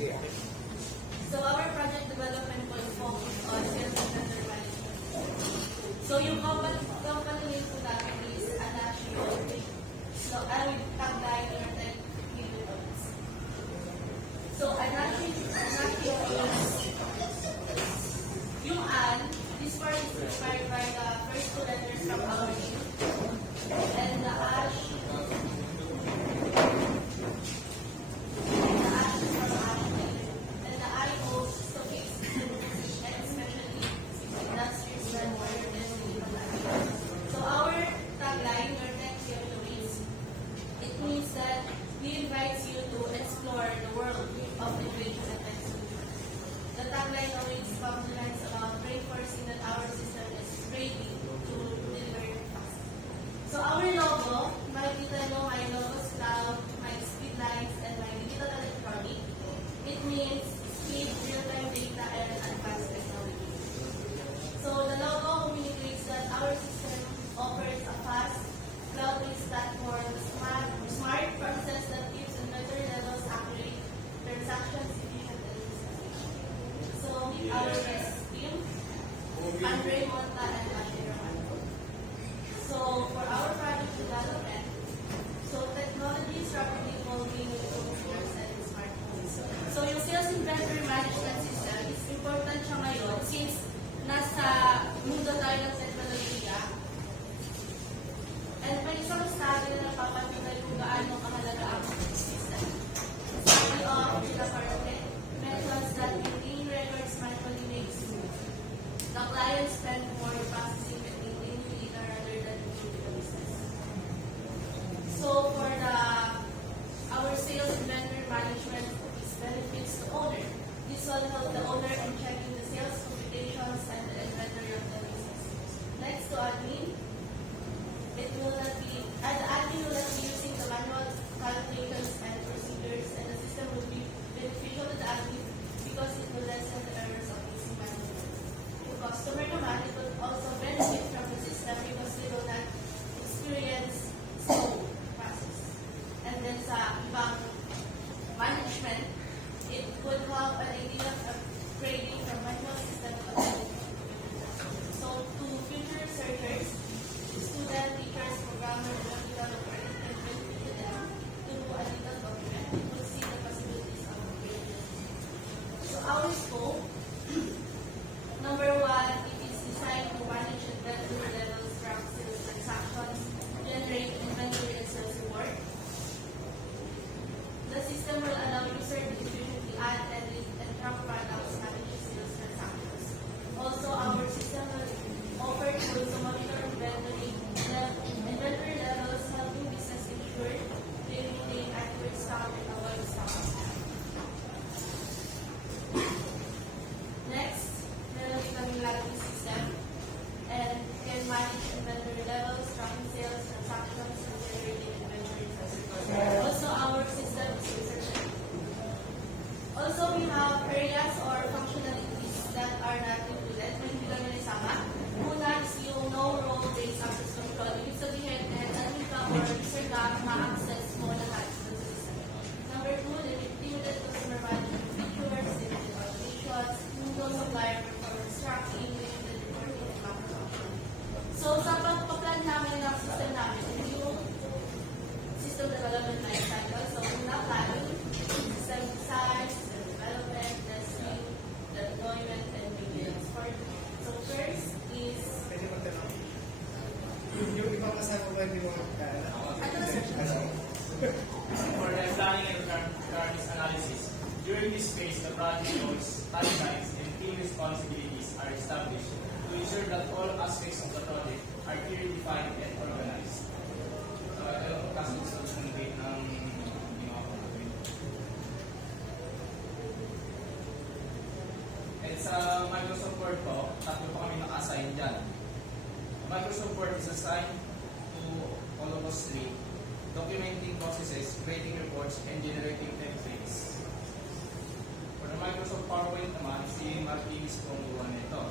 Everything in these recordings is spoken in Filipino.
So our project development was focused on sales and vendor management. So yung company name po namin is Anashio. So I will tagline or tag millions. So Anashio is yung an, this part is inspired by the first two letters from our name. And the ash that we invite you to explore the world of innovation and technology. The tagline always comes to lines about reinforcing that our system is ready to deliver fast. So our logo, makikita nyo, my logos cloud, my speed lines, and my digital electronic. It means speed, real-time data, and advanced technology. So the logo communicates that our system offers a fast, cloud-based platform, smart process that gives inventory levels accurate, transactions efficient, and efficient. So meet our guest team, Andre Monta and Ashley Romano. So for our project development, so technology is rapidly evolving with computers and smartphones. So yung sales inventory management system is important siya ngayon since nasa mundo tayo ng teknolohiya. And may isang study na napapatunay kung gaano kahalaga ang system. Study of the correct methods that maintain records manually makes the client spend more processing and maintaining data rather than improving the business. So for our sales inventory management is benefits to owner. This will help the owner in checking the sales computations and the inventory of the business. Next to admin. The admin will not be using the manual calculations and procedures, and the system will be beneficial to the admin because it will lessen the errors of using manual. The customer naman, it will also benefit from the system because they will not experience slow process. And then sa ibang management, it would have an idea of upgrading from manual system to automated. So to future researchers, student, teachers, programmers, and developers can benefit to them to do a little document. It will see the possibilities of upgrading. So our scope, number one, it is designed to manage inventory levels from sales transactions, generate inventory and sales report. The system will allow user to efficiently add, edit, and track products, manage sales transactions. Also, our system will offer tools to monitor inventory levels, helping business ensure they maintain accurate stock and avoid stock. Next, meron din kami logging system and can manage inventory levels, tracking sales, transactions, and generating inventory transactions. Also, our system is research. Also, we have areas or functionalities that are not included. May hindi kami naisama. Una is yung no role-based access control. Ibig sabihin, admin ka or user ka, ma-access mo lahat sa system. Number two, limited customer management features, limited automations, no supplier performance tracking, limited reporting, and macro function. So, sa pagpaplan namin ng system namin, yung system development life cycle. So, una, planning, system design, system development, testing, deployment, and maintenance. So, first is yung ibang kasama ba hindi mo magkala? For the planning and requirements analysis, during this phase, the project goals, timelines, and team responsibilities are established to ensure that all aspects of the project are clearly defined and organized. So, ito yung kasunod ng date ng mga project. And sa Microsoft Word po, tatlo pa kami naka-assign dyan. Microsoft Word is assigned to all of us three, documenting processes, creating reports, and generating templates. For the Microsoft PowerPoint naman, si Martin is kumuha nito.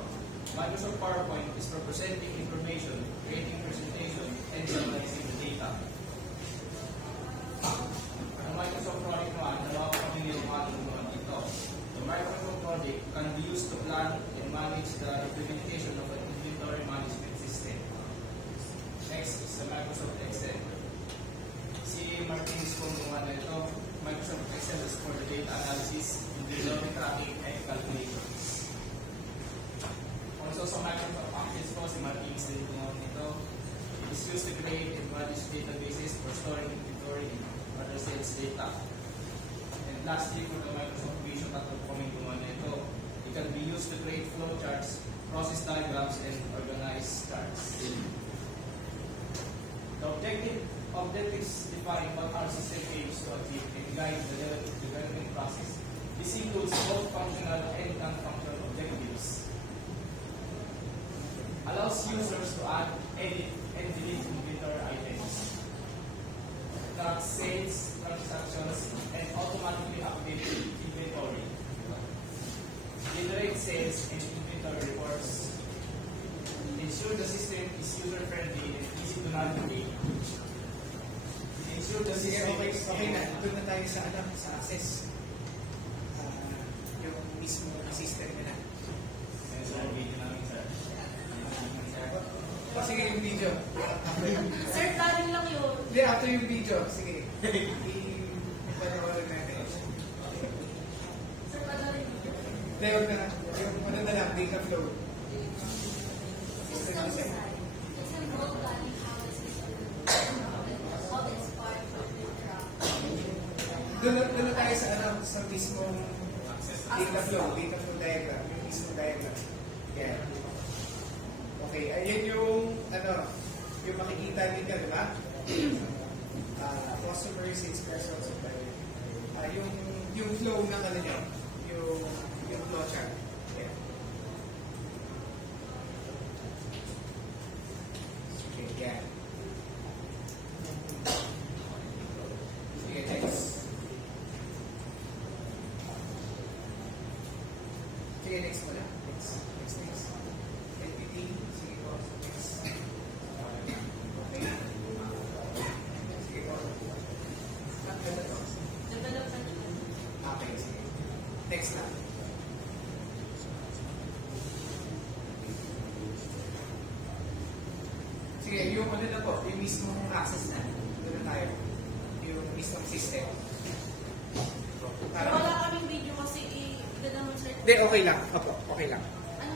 Microsoft PowerPoint is for presenting information, creating presentation, and analyzing the data. Ang Microsoft Chronic naman, dalawa pa kami yung ating mga dito. logic can be used to plan and manage the implementation of an inventory management system. Next is the Microsoft Excel. Si Martinez po gumawa na ito. Microsoft Excel is for the data analysis, inventory tracking, and calculations. Also sa Microsoft Access po, si Martinez din gumawa nito. It is used to create and manage databases for storing inventory and other sales data. And lastly, for the Microsoft Vision, tatlo po kami gumawa na ito. It can be used to create flowcharts, process diagrams, and organize charts. The objectives define what our system aims to achieve and guide the development process. This includes both functional and non-functional objectives. Allows users to add, edit, and delete inventory items. Track sales, transactions, and automatically update inventory. Generate sales and inventory reports. Ensure the system is user-friendly and easy to navigate. Ensure the Sige, system okay na. Doon na tayo sa, sa access. Yung mismo na system nila. O sige, yung video. After yung, Sir, planning lang yun. hindi, after yung video. Sige. I-panoorin natin. Sir, planning lang. Hindi, huwag na. Yung ano na lang, data flow. System design. It's a role planning how the system all its part of the track. Doon na tayo sa, sa mismong data flow diagram. Yung mismong diagram. Yeah. Okay, ayun yung, yung makikita ninyo, di ba? Customer, sales person, supplier. Yung flow ng ano nyo, yung flow chart. Yeah. Okay, yeah. Sige, next. Sige, next mo na. Next. LPT. Sige po. Next. Okay. Sige po. Ganda to. Development. Okay, sige. Next na. Sige, yung ano na po, yung mismong access na. Doon na tayo. Yung mismong system. Pero wala kaming video kasi i-demonstrate. Hindi, okay lang. Opo, okay lang. Ano?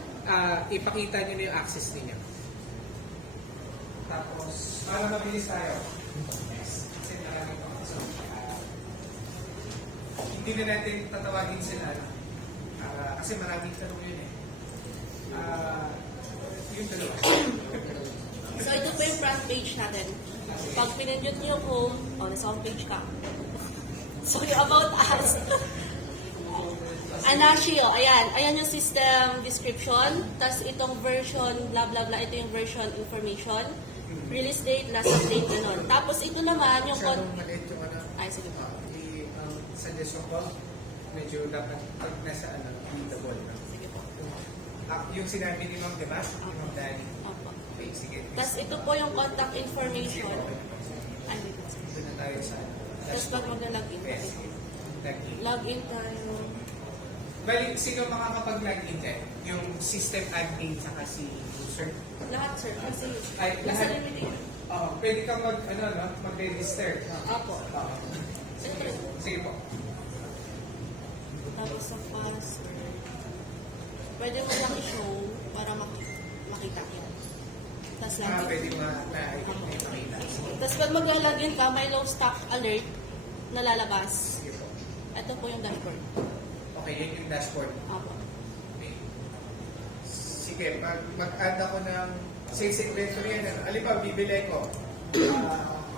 Ipakita nyo na yung access ninyo. Tapos, para mabilis tayo. Yes. Kasi maraming pa. So, hindi na natin tatawagin sila. Kasi maraming tanong yun eh. Yung dalawa. So ito po yung front page natin. Pag pinindot niyo home, nasa home page ka. So yung about us. Anashio, ayan. Ayan yung system description. Tapos itong version, blah blah blah. Ito yung version information. Release date, last update, gano'n. Tapos ito naman yung... Masyadong maliit yung ano. Ay, sige po. Ang suggestion ko, medyo dapat pag nasa readable. Sige po. Yung sinabi ni Ma'am, di ba? Yung Ma'am Dani. Opo. Okay, sige. Tapos ito po yung contact information. Ay, wait. Doon na tayo sa... Tapos pag magla-login. Yes. Login tayo. Bali, sino makakapag-login din? Yung system admin saka si user? Lahat, sir. Kasi Ay, nasa lahat. limited. Pwede kang mag-register. Opo. Sige, sige po. Tapos sa password, pwede mo lang i-show para makita yun. Tapos login. Pwede makita. Tapos pag maglalagin ka, may low stock alert na lalabas. Sige po. Ito po yung dashboard. Okay, yun yung dashboard. Opo. Okay. Sige, mag-add ako ng sales inventory. Alibaw, bibili ko.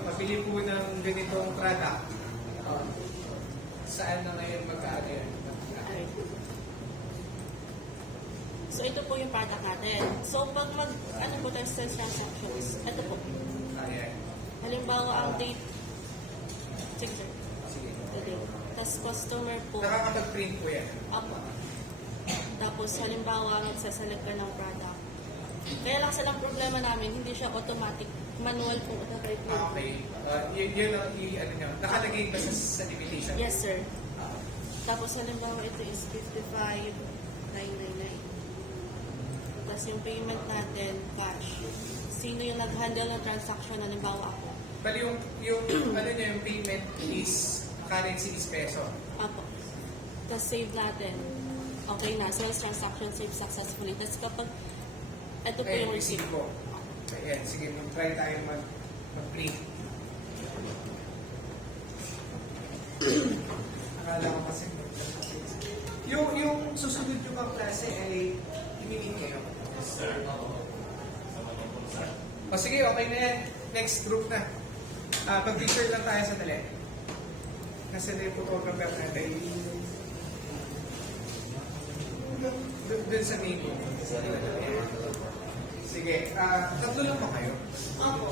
Mabili po ng ganitong product. Saan na ngayon magka-add yan? Alright. So ito po yung product natin. So pag ano po tayo sa transactions, ito po. Ayan. Halimbawa ang date. Sige sir. Sige. The date. Tapos customer po. Nakakapag-print po yan. Apo. Tapos halimbawa magsaselect ka ng product. Kaya lang silang problema namin, hindi siya automatic. Manual po na-type mo. Okay. Yun ang ano nyo. Nakalagay ba sa invitation? Yes sir. Tapos halimbawa ito is 55 Tapos yung payment natin, cash. Sino yung nag-handle ng transaction? Halimbawa ako. Bali yung ano niya, yung payment is currency is peso. Apo. Tapos save natin. Okay na. Sales transaction save successfully. Tapos kapag ito po yung receipt. ko. Ayan, sige, try tayo mag-print. Akala ko kasi yung susunod yung mga klase ay i-meet kayo. O sige, okay na yan. Next group na. Pag-picture lang tayo sa dali. Kasi na yung photographer natin. Doon sa main room. Sige, tatlo lang po kayo. Opo.